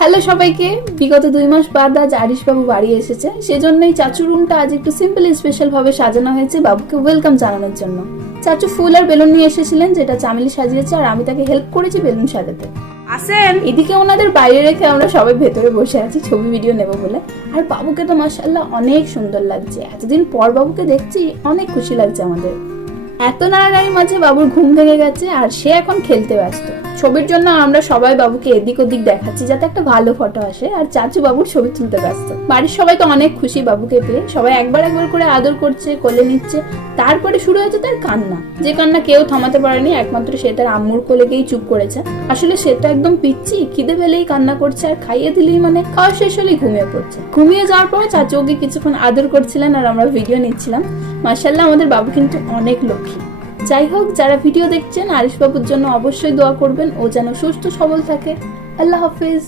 Hello সবাইকে। বিগত 2 মাস বাদ আজ আরিশ বাবু বাড়ি এসেছে, সেজন্যই চাচুর রুমটা আজ একটু সিম্পল স্পেশাল ভাবে সাজানো হয়েছে বাবুকে ওয়েলকাম জানানোর জন্য। চাচু ফুল আর বেলুন নিয়ে এসেছিলেন, যেটা চামেলি সাজিয়েছে আর আমি তাকে হেল্প করেছি বেলুন সাজাতে। আসেন। এদিকে ওনাদের বাইরে রেখে আমরা সবাই ভেতরে বসে আছি ছবি ভিডিও নেব বলে। আর বাবুকে তো মাশাআল্লাহ অনেক সুন্দর লাগছে, এতদিন পর বাবুকে দেখছি, অনেক খুশি লাগছে আমাদের। এত নাড়ানাড়ির মাঝে বাবুর ঘুম ভেঙে গেছে আর সে এখন খেলতে ব্যস্ত। ছবির জন্য আমরা সবাই বাবুকে এদিক ওদিক দেখাচ্ছি যাতে একটা ভালো ফটো আসে, আর চাচু বাবুর ছবি তুলতে ব্যস্ত। বাড়ির সবাই তো অনেক খুশি বাবুকে পেয়ে, সবাই একবার একবার করে আদর করছে, কোলে নিচ্ছে। তারপরে শুরু হয়েছে তার কান্না, যে কান্না কেউ থামাতে পারেনি, একমাত্র সে তার আম্মুর কোলে গিয়েই চুপ করেছে। আসলে সেটা একদম পিচ্ছি, খিদে পেলেই কান্না করছে, আর খাইয়ে দিলেই মানে খাওয়া শেষ হলেই ঘুমিয়ে পড়ছে। ঘুমিয়ে যাওয়ার পর চাচু ওকে কিছুক্ষণ আদর করছিলেন আর আমরা ভিডিও নিচ্ছিলাম। মাশাআল্লাহ আমাদের বাবু কিন্তু অনেক লক্ষ্মী। যাই হোক, যারা ভিডিও দেখছেন আরিশ বাবুর জন্য অবশ্যই দোয়া করবেন, ও যেন সুস্থ সবল থাকে। আল্লাহ হাফেজ।